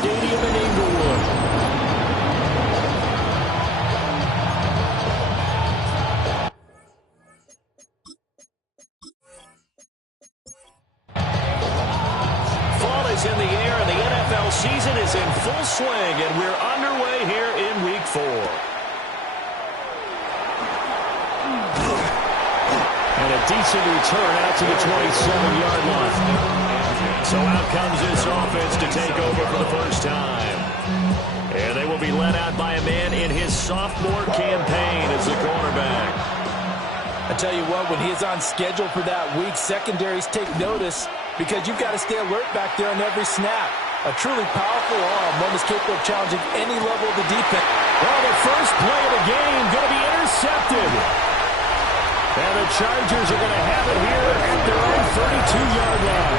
Stadium in Inglewood. In the air, and the NFL season is in full swing, and we're underway here in Week 4. And a decent return out to the 27-yard line. So out comes this offense to take over for the first time. And they will be led out by a man in his sophomore campaign as the cornerback. I tell you what, when he's on schedule for that week, secondaries take notice, because you've got to stay alert back there on every snap. A truly powerful arm, one that's capable of challenging any level of the defense. Well, the first play of the game going to be intercepted. And the Chargers are going to have it here at their own 32-yard line.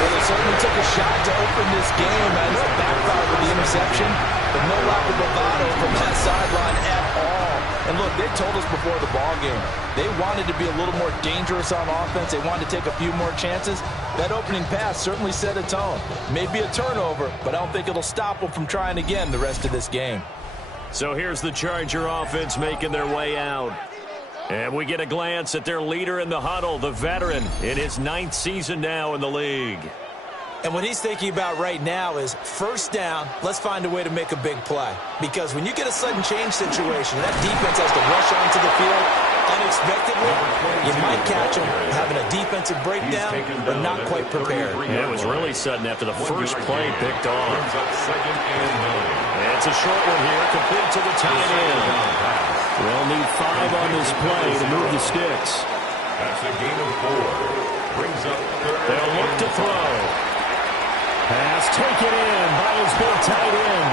Well, they certainly took a shot to open this game as it backfired with the interception, but no lack of bravado from that sideline at all. And look, they told us before the ball game, they wanted to be a little more dangerous on offense. They wanted to take a few more chances. That opening pass certainly set a tone. Maybe a turnover, but I don't think it'll stop them from trying again the rest of this game. So here's the Charger offense making their way out. And we get a glance at their leader in the huddle, the veteran, in his 9th season now in the league. And what he's thinking about right now is first down, let's find a way to make a big play. Because when you get a sudden change situation, that defense has to rush onto the field unexpectedly. You might catch them having a defensive breakdown, but not quite prepared. Yeah, it was really sudden after the first play picked off. It's a short one here, complete to the tight end. They'll need 5 on this play to move the sticks. That's a gain of 4. Brings up third. They'll look to throw. Pass taken in by his big tight end.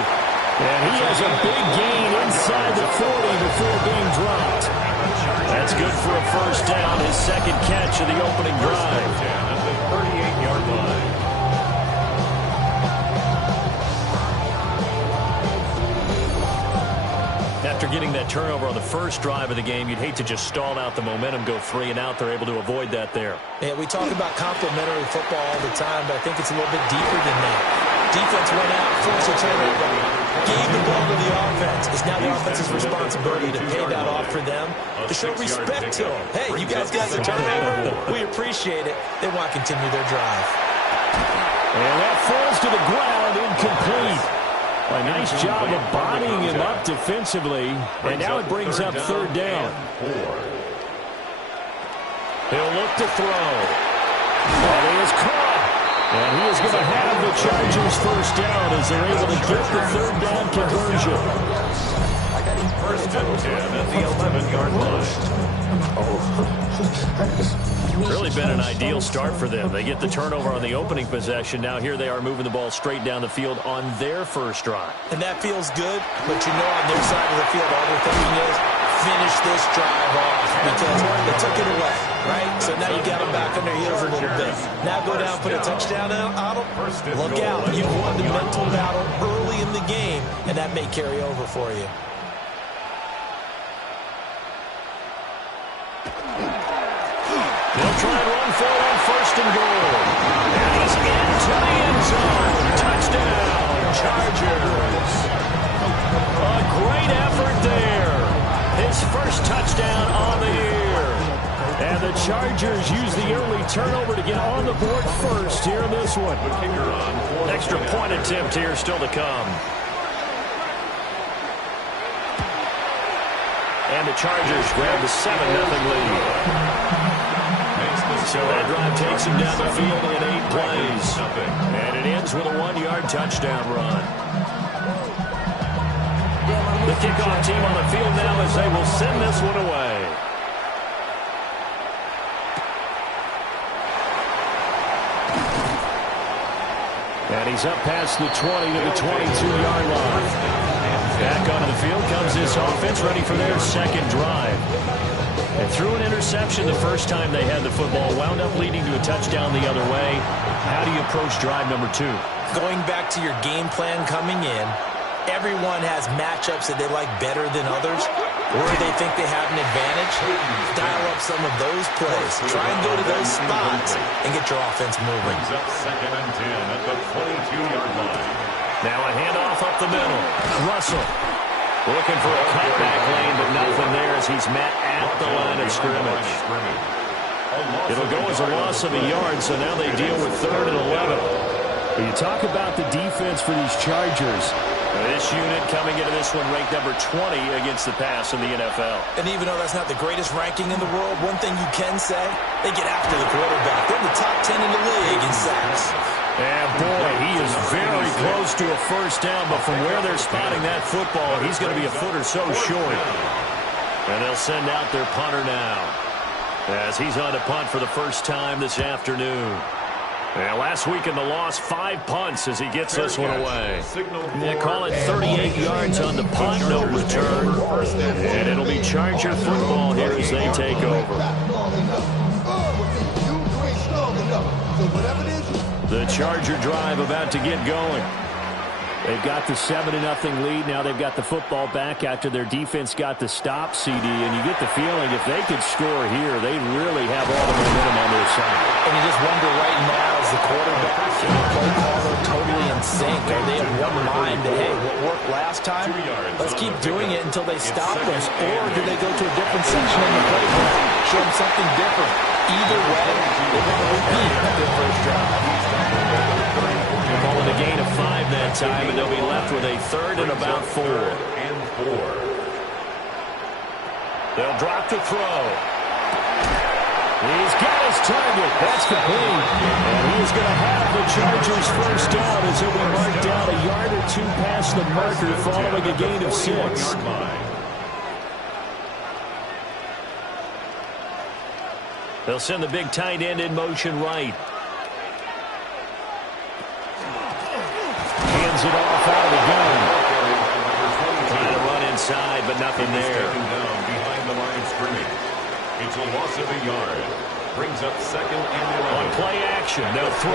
And he has a big gain inside the 40 before being dropped. That's good for a first down, his second catch of the opening drive. At the 38-yard line. After getting that turnover on the first drive of the game, you'd hate to just stall out the momentum, go 3 and out. They're able to avoid that there. Yeah, we talk about complementary football all the time, but I think it's a little bit deeper than that. Defense went out, forced a turnover, gave the ball to the offense. It's now the offense's responsibility to pay that off for them, to show respect to them. Hey, you guys got the turnover. We appreciate it. They want to continue their drive. And that falls to the ground, incomplete. A nice job of bodying him up defensively, and now it brings up third down. He'll look to throw. And he is caught. And he is going to have the Chargers first down as they're able to get the third down conversion. First and 10 at the 11-yard line. Really been an ideal start for them. They get the turnover on the opening possession. Now here they are moving the ball straight down the field on their first drive. And that feels good, but you know on their side of the field all they're thinking is finish this drive off because they took it away, right? So now you got them back on their heels a little bit. Now go down, put a touchdown on them. Look out. You've won the mental battle early in the game, and that may carry over for you. They'll try and run for it on first and goal. And he's into the end zone. Touchdown, Chargers. A great effort there. His first touchdown on the year. And the Chargers use the early turnover to get on the board first here in this one. Extra point attempt here still to come. And the Chargers grab the 7-0 lead. So that drive takes him down the field in 8 plays. And it ends with a 1-yard touchdown run. The kickoff team on the field now as they will send this one away. And he's up past the 20 to the 22-yard line. Back onto the field comes this offense ready for their second drive. And threw an interception the first time they had the football, wound up leading to a touchdown the other way. How do you approach drive number 2? Going back to your game plan coming in, everyone has matchups that they like better than others, or they think they have an advantage. Dial up some of those plays. Try and go to those spots and get your offense moving. Brings up 2nd and 10 at the 22-yard line. Now a handoff up the middle. Russell looking for a cutback lane, but nothing there as he's met at the line of scrimmage. It'll go as a loss of a yard, so now they deal with 3rd and 11. You talk about the defense for these Chargers. This unit coming into this one ranked number 20 against the pass in the NFL. And even though that's not the greatest ranking in the world, one thing you can say, they get after the quarterback. They're in the top 10 in the league in sacks. And boy, he is very close to a first down, but from where they're spotting that football, he's going to be a foot or so short. And they'll send out their punter now, as he's on to punt for the first time this afternoon. And last week in the loss, 5 punts as he gets this one away. They call it 38 yards on the punt, no return. And it'll be Charger football here as they take over. The Charger drive about to get going. They've got the 7-0 lead. Now they've got the football back after their defense got the stop, CD. And you get the feeling if they could score here, they really have all the momentum on their side. And you just wonder right now, as the quarterback and the play caller totally in sync, are they in one mind that, hey, what worked last time, let's keep doing it until they stop us? Or do they go to a different section in the playbook, show them something different? Either way, they want to repeat their first drive. Calling a gain of 5 that time, and they'll be left with a 3rd and about 4. They'll drop to throw. He's got his target. That's complete. And he is going to have the Chargers first down as he'll be marked down a yard or 2 past the marker following a gain of 6. They'll send the big tight end in motion right. Hands it off out of the gun. Trying to run inside, but nothing there. Down behind the line of scrimmage. It's a loss of a yard. Brings up 2nd and 11. On play action, they'll throw.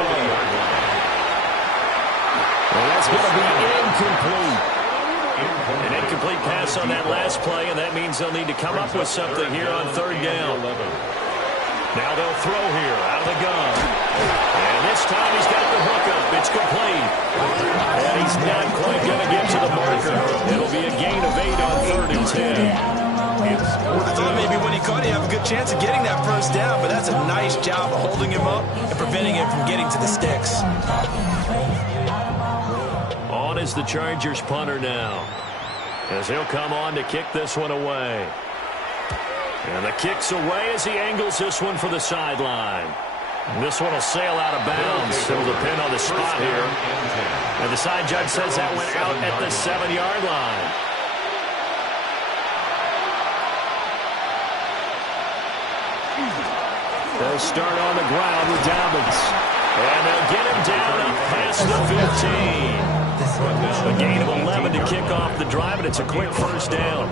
Well, that's going to be incomplete. An incomplete pass on that last play, and that means they'll need to come up with something here on 3rd down. Now they'll throw here out of the gun. And this time he's got the hook up. It's complete. And he's not quite going to get to the marker. It'll be a gain of 8 on 3rd and 10. I thought maybe when he caught it, he'd have a good chance of getting that first down, but that's a nice job of holding him up and preventing him from getting to the sticks. On is the Chargers punter now, as he'll come on to kick this one away. And the kick's away as he angles this one for the sideline. This one will sail out of bounds. It'll depend on the spot here. And the side judge says that went out at the 7-yard line. They'll start on the ground with Dobbins. And they'll get him down up past the 15. A gain of 11 to kick off the drive, and it's a quick first down.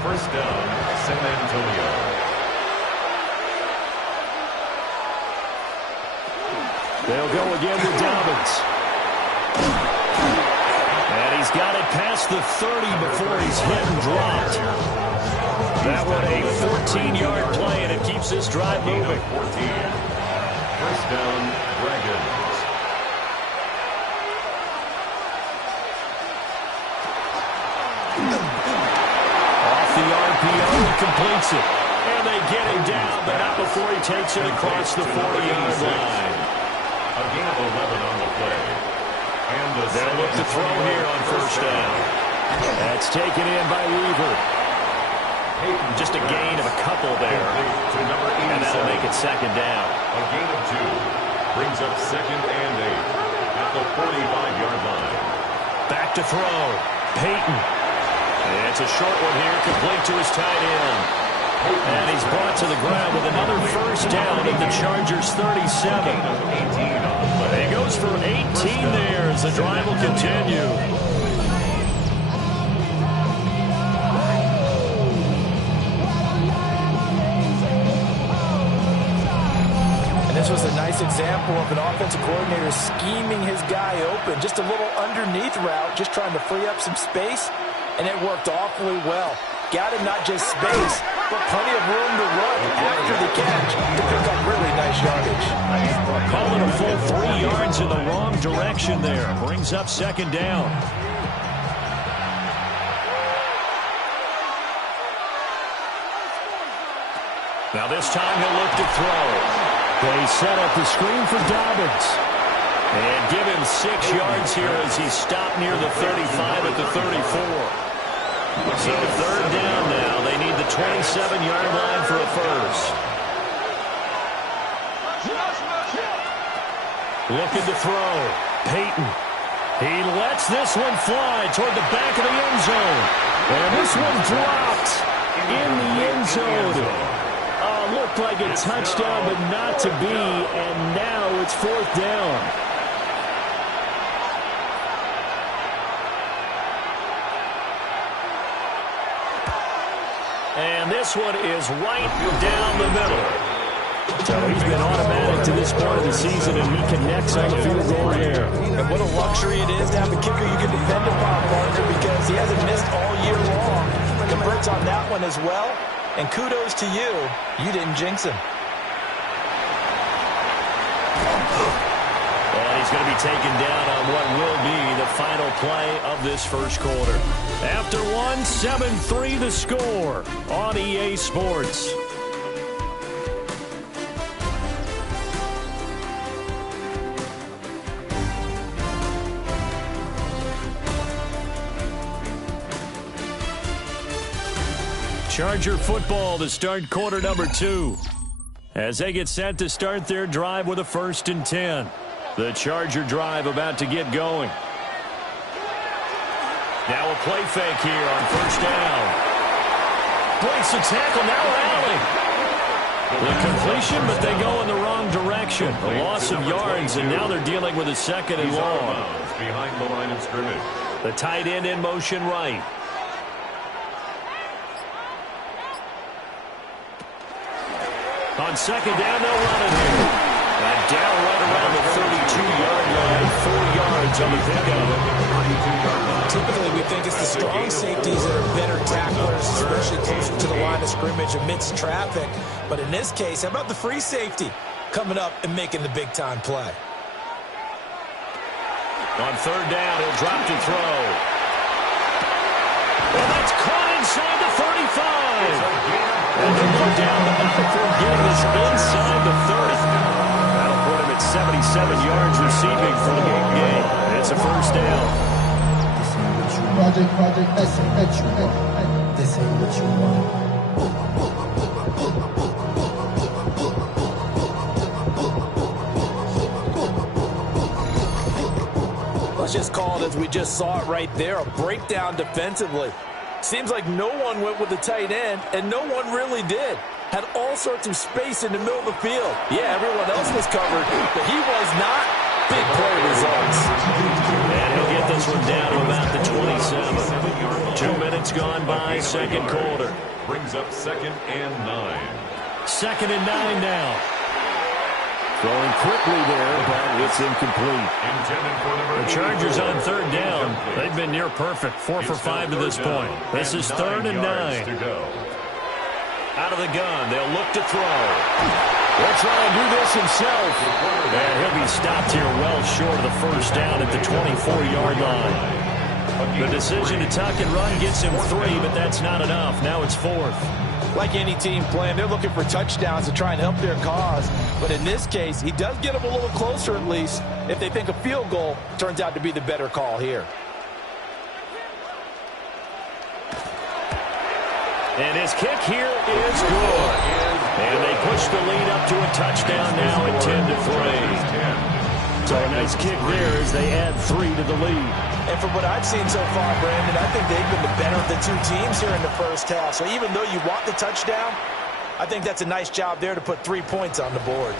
First down, San Antonio. They'll go again with Dobbins. And he's got it past the 30 before he's hit and dropped. That one a 14-yard play, and it keeps this drive moving. 14. First down, Dragons. Off the RPO, he completes it. And they get him down, but not before he takes it across the 40-yard line. A gain of 11 on the play. And they'll look to throw here on first down. That's taken in by Weaver. Just a gain of a couple there. And that'll make it second down. A gain of 2. Brings up 2nd and 8 at the 45-yard line. Back to throw. Peyton. And it's a short one here, complete to his tight end. And he's brought to the ground with another first down at the Chargers' 37. And he goes for 18 there as the drive will continue. This was a nice example of an offensive coordinator scheming his guy open. Just a little underneath route, just trying to free up some space, and it worked awfully well. Got him not just space, but plenty of room to run after the catch to pick up really nice yardage. Calling a full 3 yards in the wrong direction there. Brings up second down. Now this time he'll look to throw. They set up the screen for Dobbins. And give him 6 yards here as he stopped near the 35 at the 34. So third down now. They need the 27-yard line for a first. Looking to throw. Peyton. He lets this one fly toward the back of the end zone. And this one dropped in the end zone. Looked like a touchdown, but not to be. And now it's fourth down. And this one is right down the middle. So he's been automatic to this point of the season, and he connects on the field goal here. And what a luxury it is to have a kicker you can depend upon, partner, because he hasn't missed all year long. Converts on that one as well. And kudos to you. You didn't jinx him. And he's going to be taken down on what will be the final play of this first quarter. After one, 7-3 the score on EA Sports. Charger football to start quarter number 2. As they get set to start their drive with a 1st and 10. The Charger drive about to get going. Now a play fake here on first down. Breaks the tackle, now rally. The completion, but they go in the wrong direction. A loss of yards, and now they're dealing with a 2nd and long. Behind the line of scrimmage. The tight end in motion right. On second down, they'll run it here. And down right around the 32-yard line, 4 yards on the pickup. Typically, we think it's the strong safeties that are better tacklers, especially closer to the line of scrimmage amidst traffic. But in this case, how about the free safety coming up and making the big-time play? On third down, he'll drop to throw. And that's caught inside the 35. And they'll go down the middle before getting this inside the 30. That'll put him at 77 yards receiving for the game. It's a first down. Project, this ain't what you want. Let's just call it as we just saw it right there, a breakdown defensively. Seems like no one went with the tight end, and no one really did. Had all sorts of space in the middle of the field. Yeah, everyone else was covered, but he was not. Big play results. And he'll get this one down to about the 27. 2 minutes gone by, second quarter. Brings up 2nd and 9. 2nd and 9 now. Throwing quickly there, but it's incomplete. The Chargers on third down. They've been near perfect, 4 for 5 to this point. This is 3rd and 9. Out of the gun, they'll look to throw. They'll try and do this himself. And he'll be stopped here well short of the first down at the 24-yard line. The decision to tuck and run gets him 3, but that's not enough. Now it's 4th. Like any team playing, they're looking for touchdowns to try and help their cause. But in this case, he does get them a little closer at least if they think a field goal turns out to be the better call here. And his kick here is good. And they push the lead up to a touchdown now at 10-3. So a nice kick there as they add 3 to the lead. And from what I've seen so far, Brandon, I think they've been the better of the two teams here in the first half. So even though you want the touchdown, I think that's a nice job there to put 3 points on the board.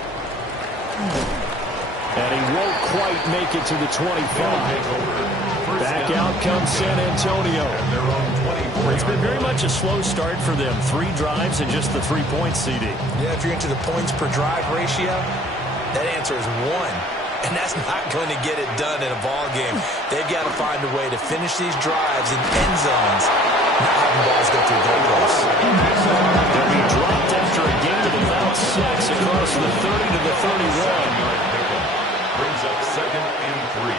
And he won't quite make it to the 25. Back out comes San Antonio. It's been very much a slow start for them. 3 drives and just the 3 points, CD. Yeah, if you're into the points per drive ratio, that answer is 1. and that's not going to get it done in a ball game. They've got to find a way to finish these drives in end zones, not having balls go through goalposts. They'll be dropped after a gain of about 6 across the 30 to the 31. Brings up 2nd and 3.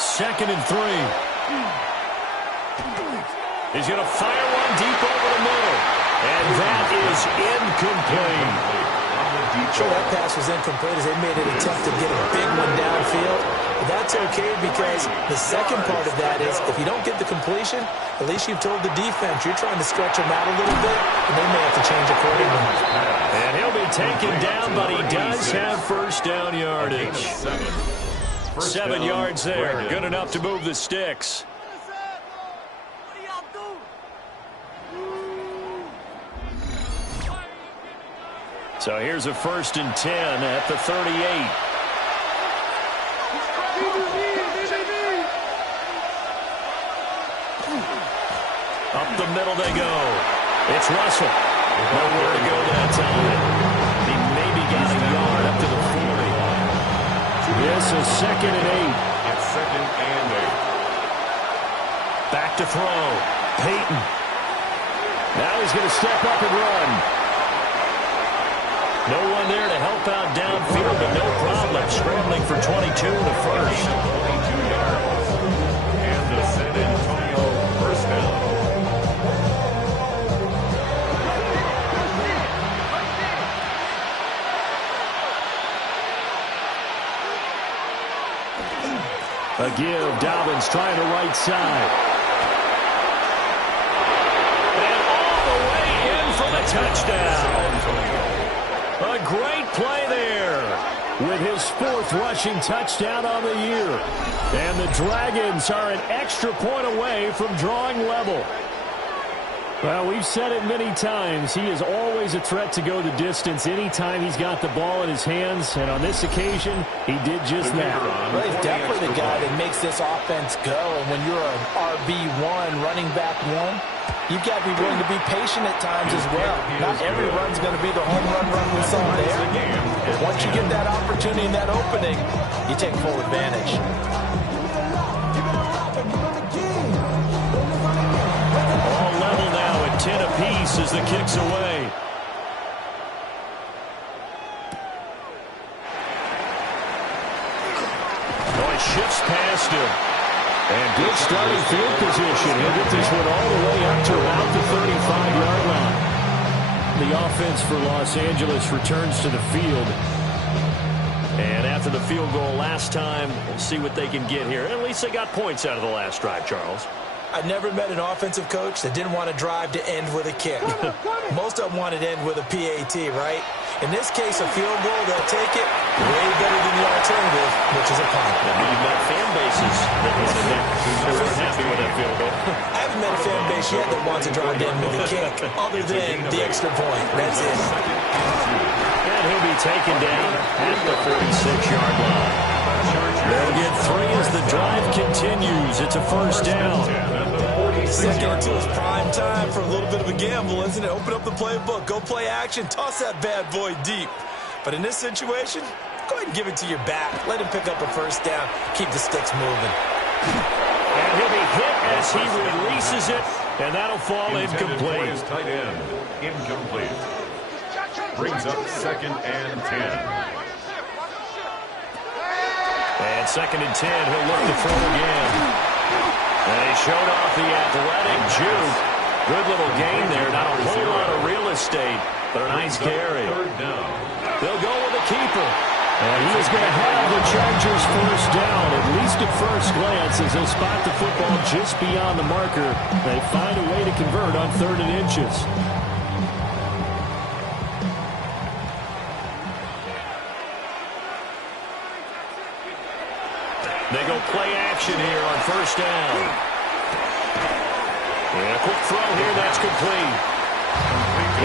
2nd and 3. He's going to fire one deep over the middle. And that is incomplete. Sure, that pass was incomplete as they made an attempt to get a big one downfield. But that's okay because the second part of that is if you don't get the completion, at least you've told the defense you're trying to stretch them out a little bit, and they may have to change accordingly. And he'll be taken down, but he does have first down yardage. 7 yards there, good enough to move the sticks. So here's a 1st and 10 at the 38. Up the middle they go. It's Russell. Nowhere to go that time. He maybe got a yard up to the 40. This is 2nd and 8. It's 2nd and 8. Back to throw. Peyton. Now he's going to step up and run. No one there to help out downfield, but no problem. Scrambling for 22 in the first. 22 yards. And the San Antonio first down. A give. Dobbins trying the right side. And all the way in for the touchdown. A great play there with his 4th rushing touchdown on the year. And the Dragons are an extra point away from drawing level. Well, we've said it many times. He is always a threat to go the distance anytime he's got the ball in his hands. And on this occasion, he did just that. Well, he's definitely the guy that makes this offense go. And when you're an RB1, running back 1, you've got to be willing to be patient at times as well. Not every run's going to be the home run we saw there. But once you get that opportunity and that opening, you take full advantage. All level now at 10 apiece as the kick's away. Oh, it shifts past him. And good starting field position. He'll get this one all the way up to about the 35-yard line. The offense for Los Angeles returns to the field. And after the field goal last time, we'll see what they can get here. At least they got points out of the last drive, Charles. I've never met an offensive coach that didn't want to drive to end with a kick. Most of them wanted to end with a PAT, right? In this case, a field goal, they'll take it way better than the alternative, which is a punt. You've met fan bases that wanted that. They weren't happy with that field goal. I haven't met a fan base yet that wants to drive to end with a kick, other than the extra point. That's it. And he'll be taken down at the 46-yard line. They'll get 3 as the drive continues. It's a first down. Second and 2 is prime time for a little bit of a gamble, isn't it? Open up the playbook, go play action, toss that bad boy deep. But in this situation, go ahead and give it to your back. Let him pick up a first down. Keep the sticks moving. And he'll be hit as he releases it, and that'll fall incomplete. Tight end, incomplete. Brings up 2nd and 10. And 2nd and 10, he'll look to throw again. And he showed off the athletic juke. Good little gain there. Not a whole lot of real estate, but a nice carry. They'll go with the keeper. And he is going to have the Chargers first down, at least at first glance, as they'll spot the football just beyond the marker. They find a way to convert on 3rd and inches. They go play action here on first down. And a quick throw here, that's complete.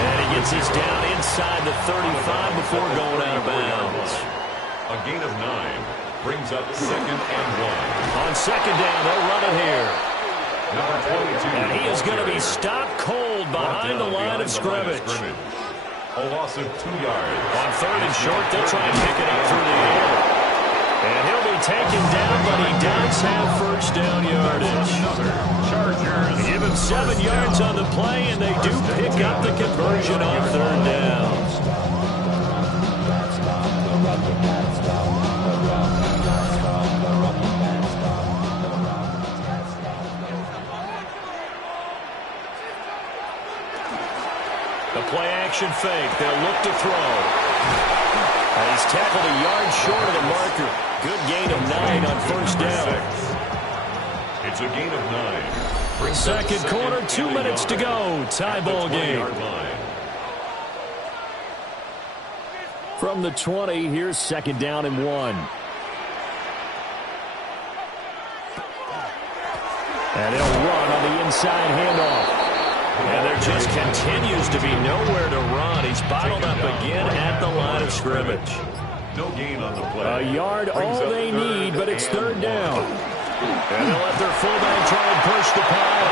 And he gets this down inside the 35 before going out of bounds. A gain of 9 brings up 2nd and 1. On 2nd down, they'll run it here. Number 22. And he is going to be stopped cold behind the line of scrimmage. A loss of 2 yards. On 3rd and short, they'll try and pick it up through the air. And he'll be taken down, but he does have first down yardage. Chargers. Give him 7 yards on the play, and they do pick up the conversion on 3rd down. The play-action fake. They'll look to throw. And he's tackled a yard short of the marker. Good gain of 9 on 1st down. It's a gain of 9. Second quarter, 2 minutes to go. Tie ball game. From the 20, here's 2nd down and 1. And he'll run on the inside handoff. And there just continues to be nowhere to run. He's bottled up again at the line of scrimmage. No gain on the play. A yard all they need, but it's 3rd down. And they'll let their fullback try and push the pile.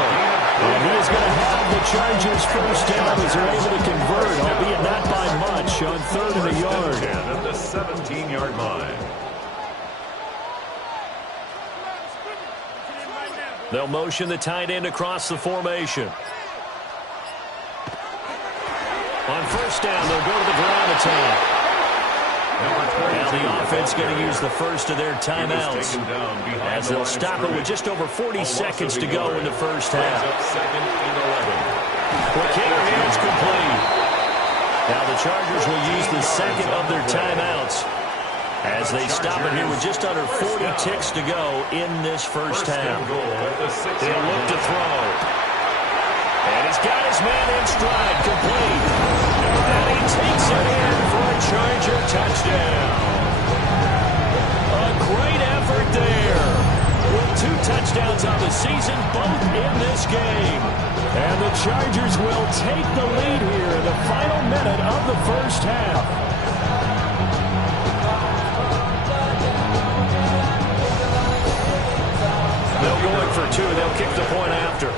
And he is going to have the Chargers first down as they're able to convert, albeit not by much, on 3rd and a yard. At the 17-yard line. They'll motion the tight end across the formation. On 1st down, they'll go to the ground attack. Now the offense going to use the first of their timeouts as they'll stop it with just over 40 seconds to go in the first half. Quick hitter here, it's complete. Now the Chargers will use the second of their timeouts as they stop it here with just under 40 ticks to go in this first half. They'll look to throw. And he's got his man in stride, complete. And he takes it in for a Charger touchdown. A great effort there. With 2 touchdowns on the season, both in this game. And the Chargers will take the lead here in the final minute of the first half. They'll go in for 2. They'll kick the point after.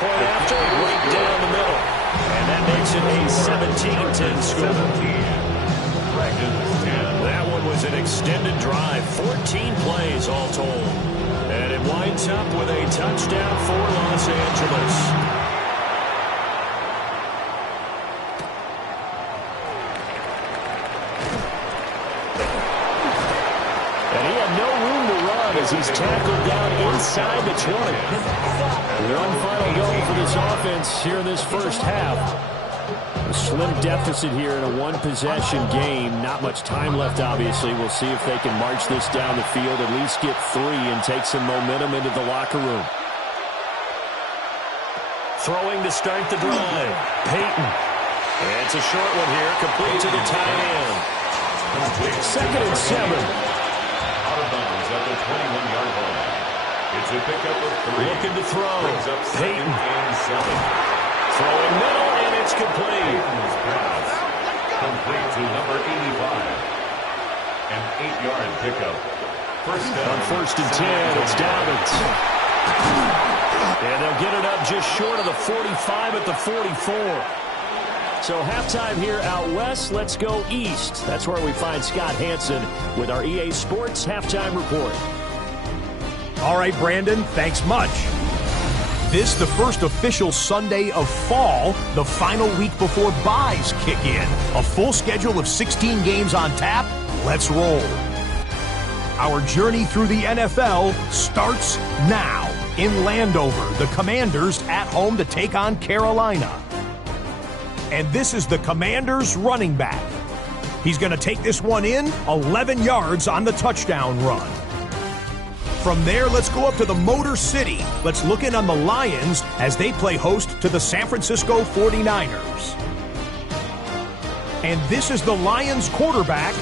Point after, right down the middle. And that makes it a 17-10 score. That one was an extended drive. 14 plays all told. And it winds up with a touchdown for Los Angeles. And he had no room to run as he's tackled down inside the 20. One final go for this offense here in this first half. A slim deficit here in a one-possession game. Not much time left, obviously. We'll see if they can march this down the field, at least get 3 and take some momentum into the locker room. Throwing to start the drive. Peyton. And it's a short one here, complete to the tight end. 2nd and 7. Out of bounds at the 21-yard line. It's a pickup of 3. Looking to throw. Brings up 2nd and 7. Throwing middle, and it's complete. Peyton's pass. Complete to number 85. An 8-yard pickup. First down. On 1st and 10, it's Dobbins. And they'll get it up just short of the 45 at the 44. So halftime here out west. Let's go east. That's where we find Scott Hanson with our EA Sports Halftime Report. All right, Brandon, thanks much. This the first official Sunday of fall, the final week before byes kick in. A full schedule of 16 games on tap. Let's roll. Our journey through the NFL starts now. In Landover, the Commanders at home to take on Carolina. And this is the Commanders running back. He's going to take this one in, 11 yards on the touchdown run. From there, let's go up to the Motor City. Let's look in on the Lions as they play host to the San Francisco 49ers. And this is the Lions quarterback.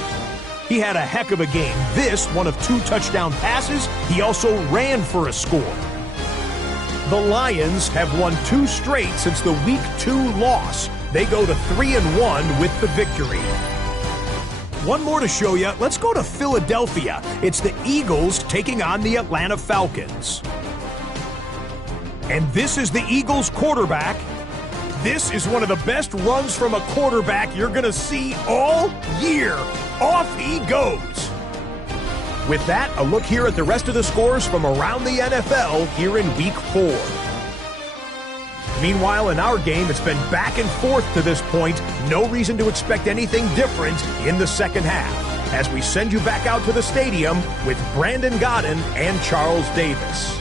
He had a heck of a game. This, one of 2 touchdown passes. He also ran for a score. The Lions have won 2 straight since the Week 2 loss. They go to 3-1 with the victory. One more to show you. Let's go to Philadelphia. It's the Eagles taking on the Atlanta Falcons. And this is the Eagles quarterback. This is one of the best runs from a quarterback you're going to see all year. Off he goes. With that, a look here at the rest of the scores from around the NFL here in Week 4. Meanwhile, in our game, it's been back and forth to this point. No reason to expect anything different in the second half, as we send you back out to the stadium with Brandon Gaudin and Charles Davis.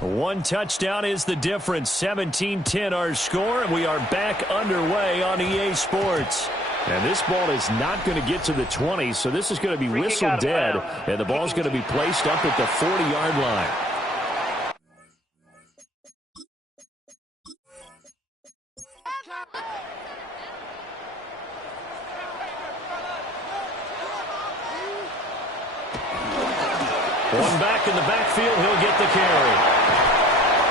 One touchdown is the difference. 17-10 our score, and we are back underway on EA Sports. And this ball is not going to get to the 20, so this is going to be whistled dead, and the ball's going to be placed up at the 40-yard line. One back in the backfield, he'll get the carry.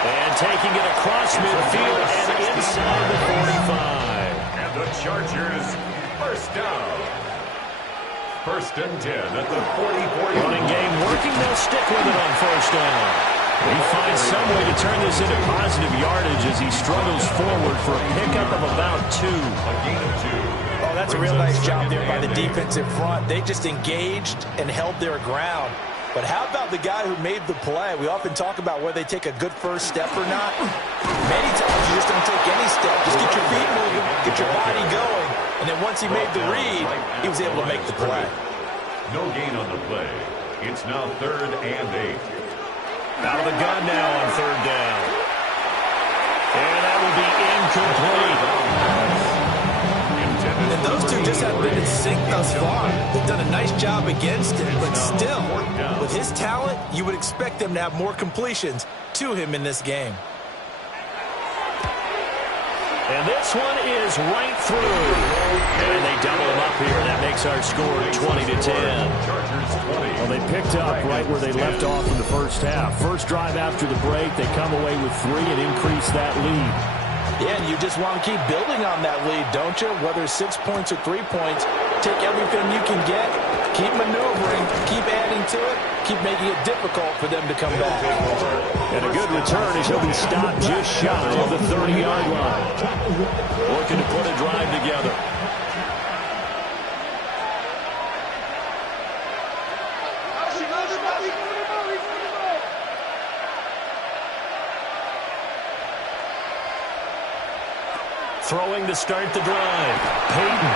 And taking it across midfield and inside the 45. And the Chargers, first down. First and 10 at the 44. Running game working, they'll stick with it on first down. He finds some way to turn this into positive yardage as he struggles forward for a pickup of about 2. A gain of 2. Oh, that's a real nice job there by the defensive front. They just engaged and held their ground. But how about the guy who made the play? We often talk about whether they take a good first step or not. Many times you just don't take any step. Just get your feet moving, get your body going. And then once he made the read, he was able to make the play. No gain on the play. It's now 3rd and 8. Out of the gun now on 3rd down. And that will be incomplete. And those two just haven't been in sync thus far. They've done a nice job against him, but still, with his talent, you would expect them to have more completions to him in this game. And this one is right through. And they double him up here. That makes our score 20-10. Well, they picked up right where they left off in the first half. First drive after the break, they come away with 3 and increase that lead. Yeah, and you just want to keep building on that lead, don't you? Whether 6 points or 3 points, take everything you can get, keep maneuvering, keep adding to it, keep making it difficult for them to come back. And a good return as he'll be stopped just shy of the 30-yard line. Looking to put a drive together. Throwing to start the drive. Payton.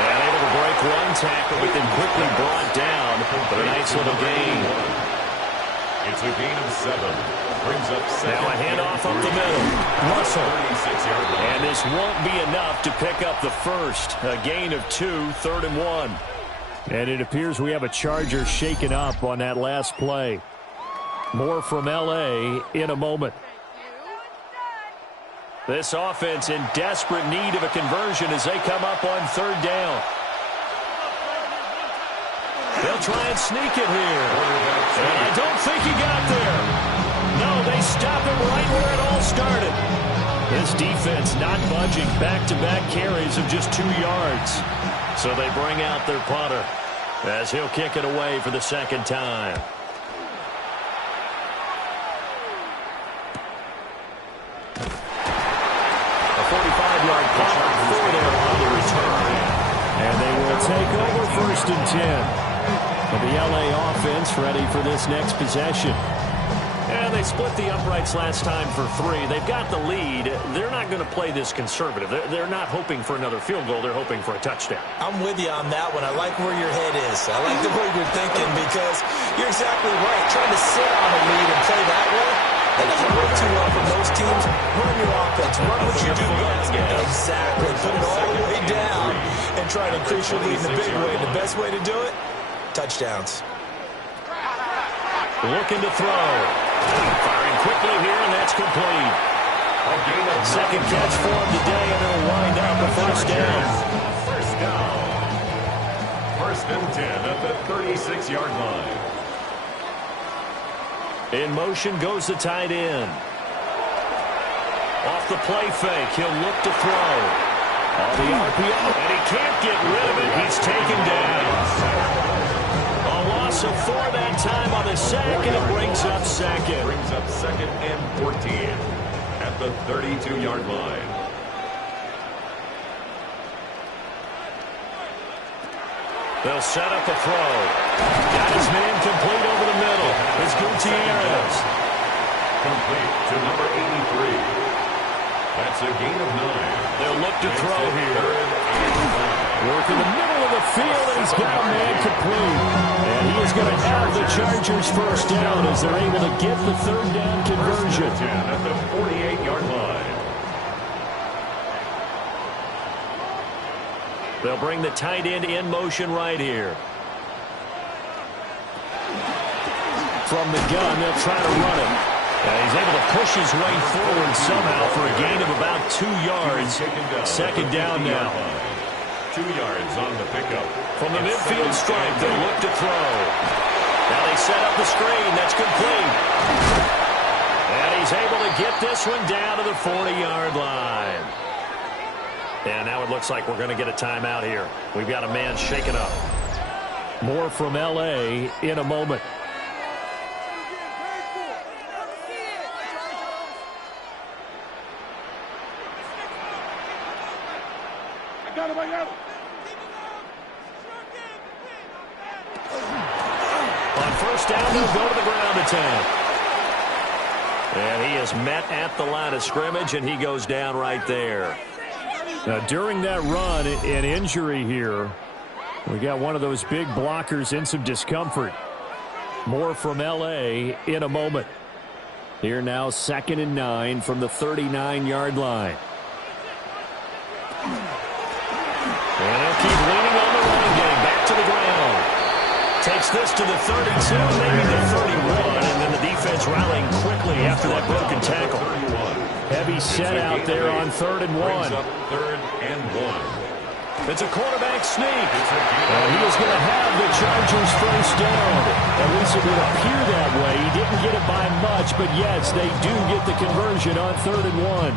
And able to break one tackle, but then quickly brought down for a nice little gain. It's a gain of 7. Brings up 7. Now a handoff up the middle. Russell. And this won't be enough to pick up the first. A gain of 2, 3rd and 1. And it appears we have a Charger shaken up on that last play. More from L.A. in a moment. This offense in desperate need of a conversion as they come up on 3rd down. They'll try and sneak it here. And I don't think he got there. No, they stop him right where it all started. This defense not budging. Back-to-back carries of just 2 yards. So they bring out their punter as he'll kick it away for the 2nd time. A 45-yard punt for their on the return. And they will take over 1st and 10. The L.A. offense ready for this next possession. And they split the uprights last time for 3. They've got the lead. They're not going to play this conservative. They're not hoping for another field goal. They're hoping for a touchdown. I'm with you on that one. I like where your head is. I like the way you're thinking because you're exactly right. Trying to sit on a lead and play that way, that doesn't work too well for most teams. Run your offense. Run what you do best. Exactly. Put it all the way down and try to increase your lead in a big way. The best way to do it, touchdowns. Looking to throw. Firing quickly here, and that's complete. Second catch for him today, and it'll wind up a 1st down. 1st down. 1st and 10 at the 36-yard line. In motion goes the tight end. Off the play fake, he'll look to throw. On the RPO, and he can't get rid of it. He's taken down. A loss of 4 that time on the sack, and it brings up 2nd. Brings up 2nd and 14 at the 32-yard line. They'll set up a throw. Got his man complete over the middle. It's Gutierrez. Complete to number 83. That's a gain of 9. They'll look to throw here. Work in the middle of the field, and he's got a man complete. And he is going to have the Chargers 1st down as they're able to get the 3rd down conversion. At the 48-yard line. They'll bring the tight end in motion right here. From the gun, they'll try to run it. And he's able to push his way forward somehow for a gain of about 2 yards. 2nd down now. 2 yards on the pickup. From the midfield stripe, they look to throw. Now they set up the screen. That's complete. And he's able to get this one down to the 40-yard line. And now it looks like we're going to get a timeout here. We've got a man shaken up. More from L.A. in a moment. On first down, they'll go to the ground attack. And he is met at the line of scrimmage, and he goes down right there. Now, during that run, an injury here. We got one of those big blockers in some discomfort. More from L.A. in a moment. Here now, 2nd and 9 from the 39-yard line. And they'll keep leaning on the running game. Back to the ground. Takes this to the 32, maybe the 31, and then the defense rallying quickly after that broken tackle. Heavy set out there on 3rd and 1. 3rd and 1. It's a quarterback sneak. And he is going to have the Chargers first down. At least it would appear that way. He didn't get it by much, but yes, they do get the conversion on 3rd and 1.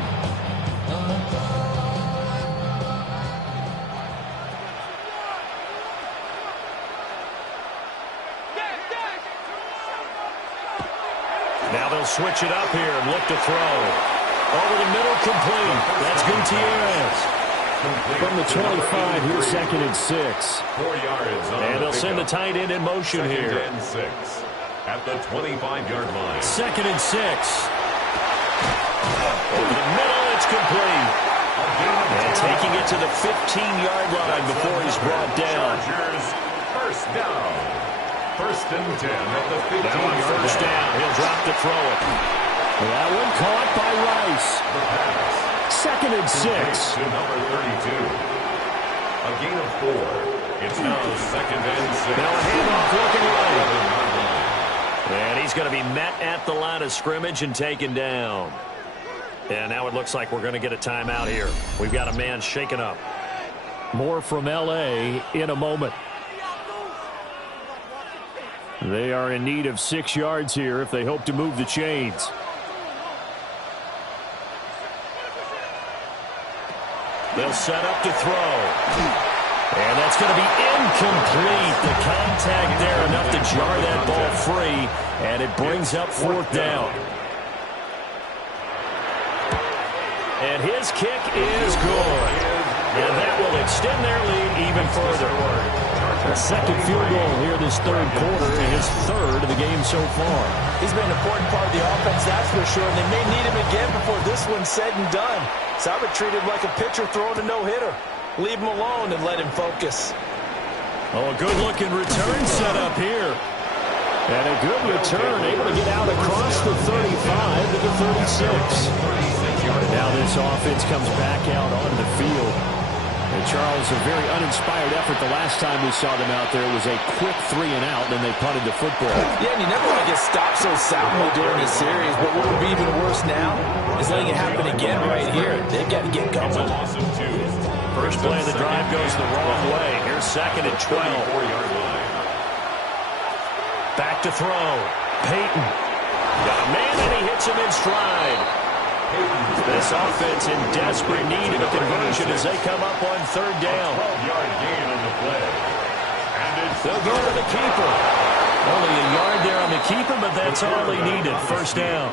Now they'll switch it up here and look to throw. Over the middle, complete. That's Gutierrez. From the 25, here's 2nd and 6. 4 yards. And they'll send the tight end in motion here. 2nd and 6 at the 25-yard line. 2nd and 6. Over the middle, it's complete. And taking it to the 15-yard line before he's brought down. Chargers first down. 1st and 10 at the 15-yard line. First down. He'll drop to throw it. That one caught by Rice. 2nd and 6. To number 32. A gain of 4. It's now 2nd and 6. Now a handoff looking right. And he's going to be met at the line of scrimmage and taken down. And now it looks like we're going to get a timeout here. We've got a man shaken up. More from L.A. in a moment. They are in need of 6 yards here if they hope to move the chains. They'll set up to throw. And that's going to be incomplete. The contact there enough to jar that ball free. And it brings up 4th down. And his kick is good. And that will extend their lead even further. A second field goal here this 3rd quarter, and his 3rd of the game so far. He's been an important part of the offense, that's for sure, and they may need him again before this one's said and done. So I would treat him like a pitcher throwing a no-hitter. Leave him alone and let him focus. Oh, a good-looking return set up here. And a good return, able to get out across the 35 to the 36. Now this offense comes back out onto the field. And Charles, a very uninspired effort the last time we saw them out there. It was a quick 3 and out, and then they punted the football. Yeah, and you never want to get stopped so soundly during a series, but what would be even worse now is letting it happen again right here. They've got to get going. First play of the drive goes the wrong way. Here's 2nd and 12. 4-yard line. Back to throw. Peyton. Got a man, and he hits him in stride. This offense in desperate need of a conversion as they come up on 3rd down. 12-yard gain on the play. They'll go to the keeper. Only a yard there on the keeper, but that's all he needed. First down.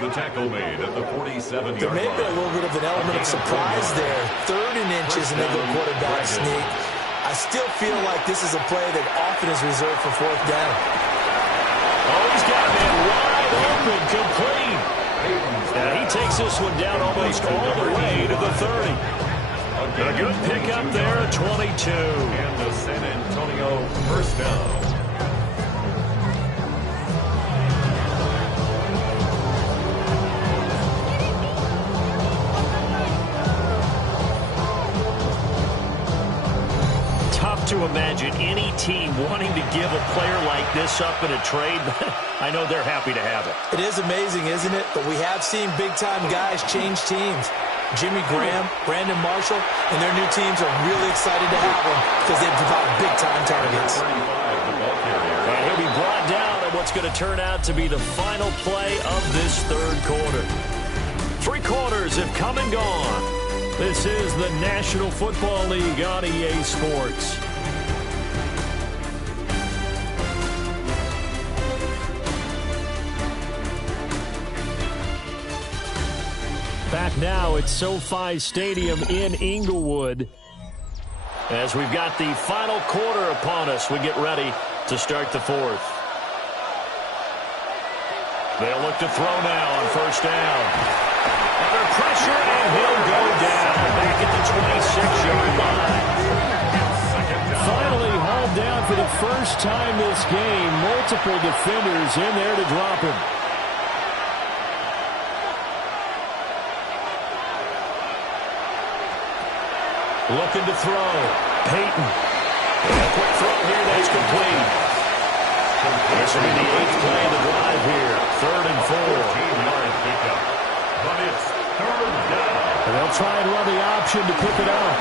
The tackle made at the 47-yard line. There may be a little bit of an element of surprise there. 3rd and inches and a good quarterback sneak. I still feel like this is a play that often is reserved for 4th down. Oh, he's got it wide open, complete. And he takes this one down almost all the way to the 30. A good pickup there at 22. And the San Antonio first down. To imagine any team wanting to give a player like this up in a trade, but I know they're happy to have it. It is amazing, isn't it? But we have seen big-time guys change teams. Jimmy Graham, Brandon Marshall, and their new teams are really excited to have them because they provide big-time targets. And he'll be brought down at what's going to turn out to be the final play of this 3rd quarter. 3 quarters have come and gone. This is the National Football League on EA Sports. Back now at SoFi Stadium in Inglewood. As we've got the final quarter upon us, we get ready to start the fourth. They'll look to throw now on first down. Under pressure, and he'll go down back at the 26-yard line. Finally hauled down for the first time this game. Multiple defenders in there to drop him. Looking to throw. Peyton. And a quick throw here that's complete. This will be the 8th play of the drive here. 3rd and 4. 14-yard pickup. But it's 3rd down. And they'll try and run the option to pick it up.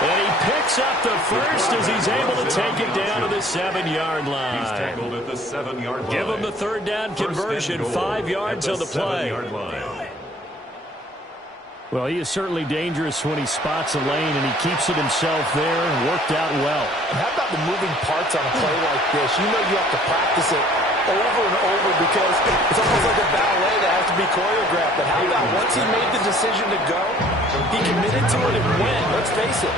And he picks up the first as he's able to take it down to the 7-yard line. He's tackled at the 7-yard line. Give him the 3rd down conversion. 5 yards on the play. 7-yard line. Well, he is certainly dangerous when he spots a lane, and he keeps it himself there and worked out well. And how about the moving parts on a play like this? You know you have to practice it over and over because it's almost like a ballet that has to be choreographed. But how about once he made the decision to go, he committed to it and went. Let's face it,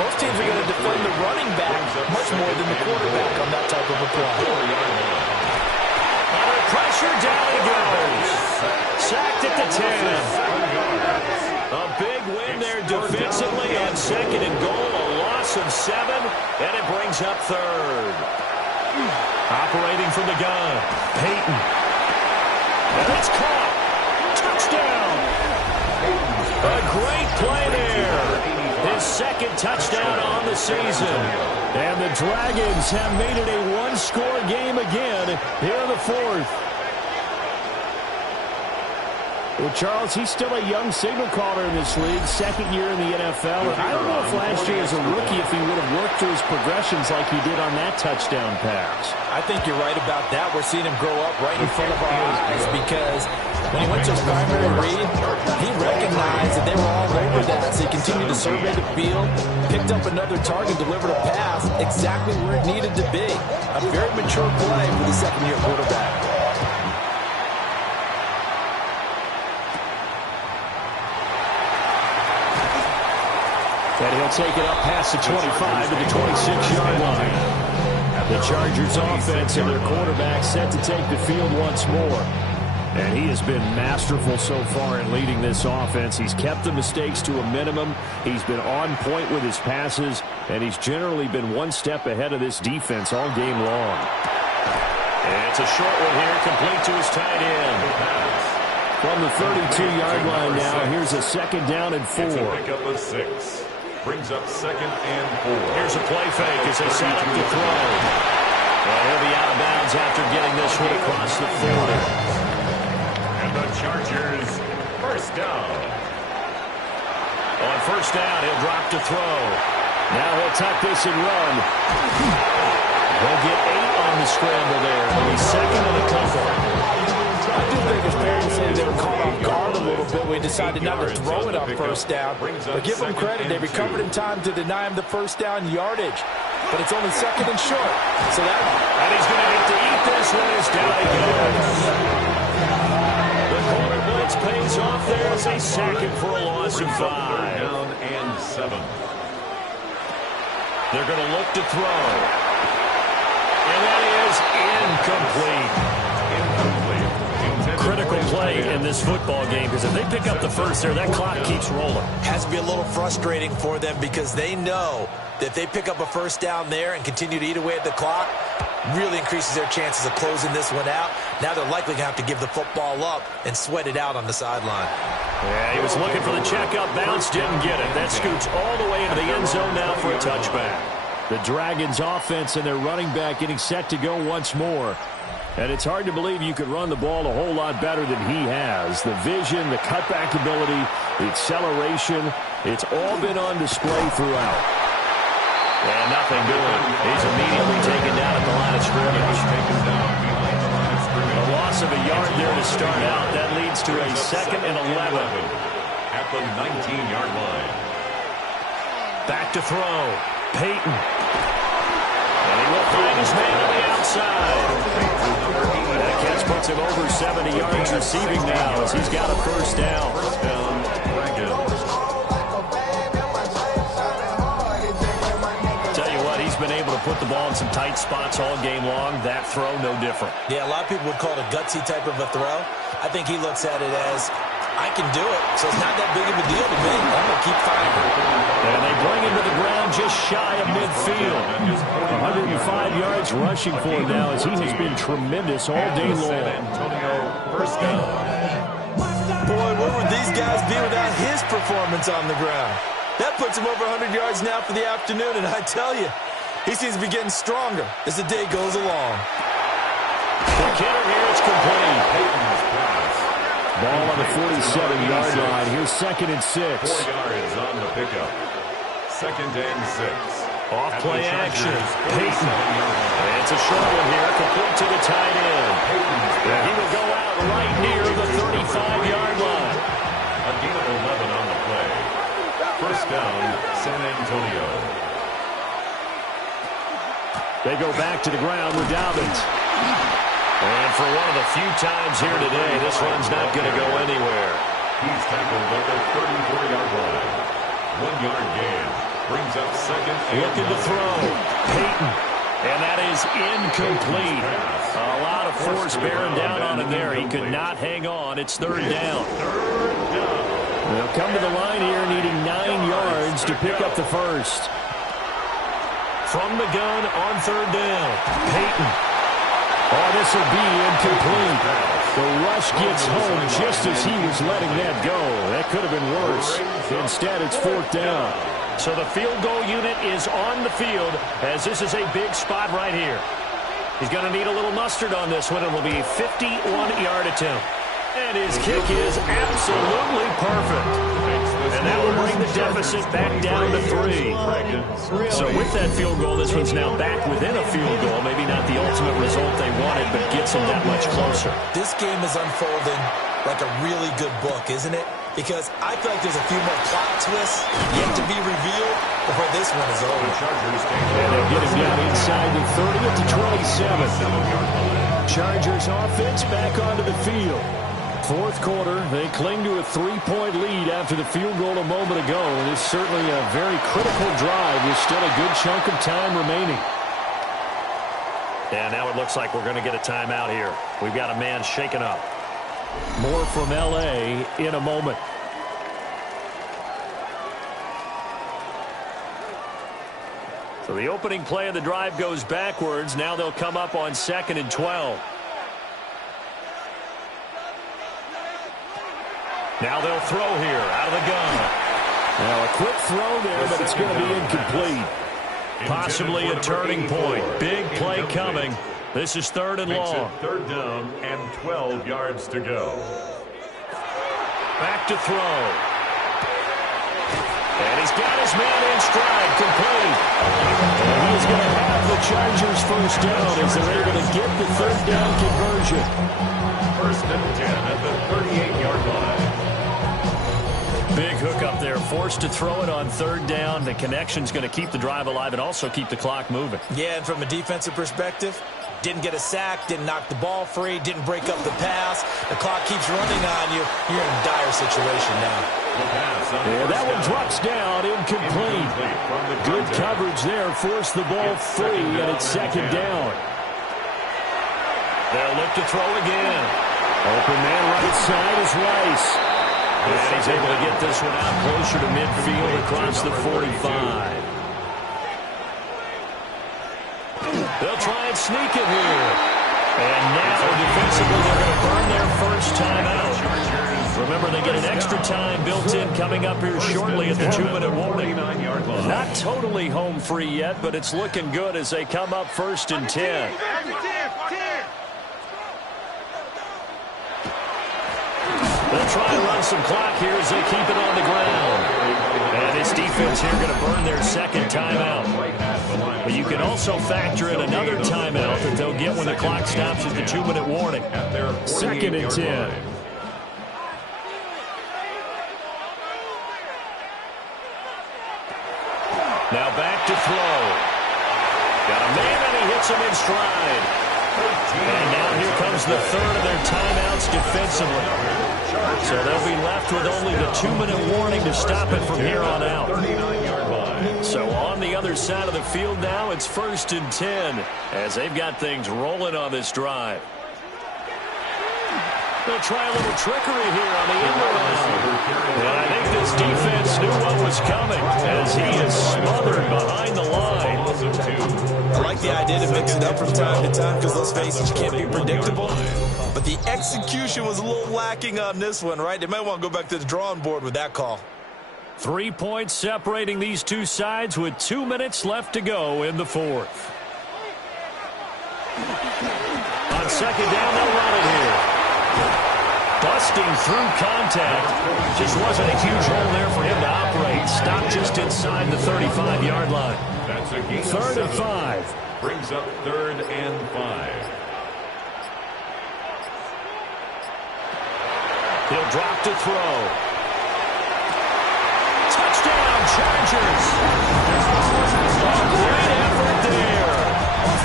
most teams are going to defend the running back much more than the quarterback on that type of a play. Under pressure, down he goes. Sacked at the 10. A big win there defensively on 2nd and goal. A loss of 7, and it brings up 3rd. Operating from the gun, Peyton. And it's caught. Touchdown. A great play there. His 2nd touchdown on the season. And the Dragons have made it a one-score game again here in the 4th. Well, Charles, he's still a young signal caller in this league, 2nd year in the NFL. And I don't know if last year as a rookie if he would have worked through his progressions like he did on that touchdown pass. I think you're right about that. We're seeing him grow up right in front of our eyes because when he went to his primary read, he recognized that they were all over that. So he continued to survey the field, picked up another target, delivered a pass exactly where it needed to be. A very mature play for the 2nd-year quarterback. And he'll take it up past the 25 to the 26-yard line. The Chargers offense and their quarterback set to take the field once more. And he has been masterful so far in leading this offense. He's kept the mistakes to a minimum. He's been on point with his passes, and he's generally been one step ahead of this defense all game long. And it's a short one here, complete to his tight end. From the 32-yard line now, here's a 2nd down and 4. It's a pickup of 6. Brings up 2nd and 4. Here's a play fake as they set up to throw. Well, he'll be out of bounds after getting this one across the 40. And the Chargers, 1st down. On 1st down, he'll drop to throw. Now he'll tuck this and run. He'll get 8 on the scramble there. He'll be 2nd and a couple. I do think it's fair to say they were caught off guard a little bit. We decided not to throw it on 1st down. But give them credit. They recovered in time to deny him the 1st down yardage. But it's only 2nd and short. So that, and he's going to get to eat this one as down he goes. The corner blitz pays off there as they sack him for a loss of 5. Down and 7. They're going to look to throw. And that is incomplete. Critical play in this football game because if they pick up the first there, that clock keeps rolling. Has to be a little frustrating for them because they know that if they pick up a 1st down there and continue to eat away at the clock, really increases their chances of closing this one out. Now they're likely going to have to give the football up and sweat it out on the sideline. Yeah, he was looking for the checkup bounce, didn't get it. That scoots all the way into the end zone now for a touchback. The Dragons offense and their running back getting set to go once more. And it's hard to believe you could run the ball a whole lot better than he has. The vision, the cutback ability, the acceleration, it's all been on display throughout. And nothing doing. He's immediately taken down at the line of scrimmage. A loss of a yard there to start out. That leads to a 2nd and 11. At the 19-yard line. Back to throw. Peyton. And he will find his man on the outside. That catch puts him over 70 yards receiving now as he's got a first down. First down, Dragons. Tell you what, he's been able to put the ball in some tight spots all game long. That throw, no different. Yeah, a lot of people would call it a gutsy type of a throw. I think he looks at it as, I can do it, so it's not that big of a deal to me. I'm going to keep firing. And they bring him to the ground just shy of midfield. 105 yards rushing for him now as he has been tremendous all day long. San Antonio, first down. Boy, where would these guys be without his performance on the ground? That puts him over 100 yards now for the afternoon, and I tell you, he seems to be getting stronger as the day goes along. The kidder here, it's complete. Ball on the 47-yard line. Here's 2nd and 6. 4 yards on the pickup. 2nd and 6. Off play action. Peyton. It's a short one here, complete to the tight end. And he will go out right near the 35-yard line. A gain of 11 on the play. First down, San Antonio. They go back to the ground with Dobbins. And for one of the few times here today, this run's not going to go anywhere. He's tackled at the 34-yard line. 1 yard gain. Brings up 2nd and Looking to throw. Peyton. And that is incomplete. A lot of force bearing down on him there. He could not hang on. It's 3rd down. They'll come to the line here needing 9 yards to pick up the first. From the gun on 3rd down. Peyton. Oh, this will be incomplete. The rush gets home just as he was letting that go. That could have been worse. Instead, it's 4th down. So the field goal unit is on the field as this is a big spot right here. He's going to need a little mustard on this one. It will be a 51-yard attempt. And his kick is absolutely perfect. And that will bring the deficit back down to 3. So with that field goal, this one's now back within a field goal. Maybe not the ultimate result they wanted, but gets them that much closer. This game is unfolding like a really good book, isn't it? Because I feel like there's a few more plot twists yet to be revealed before this one is over. And they'll get him down inside the 30 at the 27. Chargers offense back onto the field. 4th quarter, they cling to a 3-point lead after the field goal a moment ago. And it's certainly a very critical drive with still a good chunk of time remaining. And now it looks like we're going to get a timeout here. We've got a man shaken up. More from L.A. in a moment. So the opening play of the drive goes backwards. Now they'll come up on 2nd and 12. Now they'll throw here out of the gun. Now a quick throw there, but it's going to be incomplete. Possibly a turning point. Big play coming. This is 3rd and long. 3rd down and 12 yards to go. Back to throw. And he's got his man in stride, complete. And he's going to have the Chargers first down as they're able to get the 3rd down conversion. 1st and 10 at the 38-yard line. Big hook up there, forced to throw it on 3rd down. The connection's going to keep the drive alive and also keep the clock moving. Yeah, and from a defensive perspective, didn't get a sack, didn't knock the ball free, didn't break up the pass. The clock keeps running on you. You're in a dire situation now. Yeah, that one drops down, incomplete. Good coverage there, forced the ball free, and it's 2nd down. They'll look to throw again. Open man right side is Rice. And he's able to get this one out closer to midfield across the 45. They'll try and sneak it here. And now defensively they're going to burn their first timeout. Remember, they get an extra time built in coming up here shortly at the 2-minute warning. Not totally home free yet, but it's looking good as they come up 1st and 10. They'll try and run some clock here as they keep it on the ground. And this defense here going to burn their 2nd timeout. But you can also factor in another timeout that they'll get when the clock stops at the 2-minute warning. 2nd and 10. Now back to throw. Got a man and he hits him in stride. And now here comes the third of their timeouts defensively. So they'll be left with only the 2-minute warning to stop it from here on out. So on the other side of the field now, it's 1st and 10 as they've got things rolling on this drive. They'll try a little trickery here on the end around. And I think this defense knew what was coming as he is smothered behind the line. I like the idea to mix it up from time to time because, let's face it, you can't be predictable. But the execution was a little lacking on this one, right? They might want to go back to the drawing board with that call. 3 points separating these two sides with 2 minutes left to go in the fourth. On second down, they'll run it here. Busting through contact. Just wasn't a huge hole there for him to operate. Stopped just inside the 35-yard line. That's a gain of 3rd and 7. 5. Brings up 3rd and 5. He'll drop to throw. Touchdown, Chargers. A great effort there.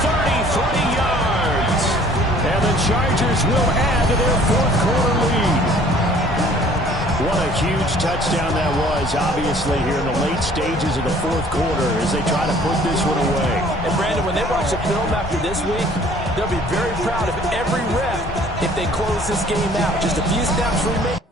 33 yards. And the Chargers will add to their fourth-quarter lead. What a huge touchdown that was, obviously, here in the late stages of the fourth quarter as they try to put this one away. And, Brandon, when they watch the film after this week, they'll be very proud of every rep if they close this game out. Just a few snaps remaining.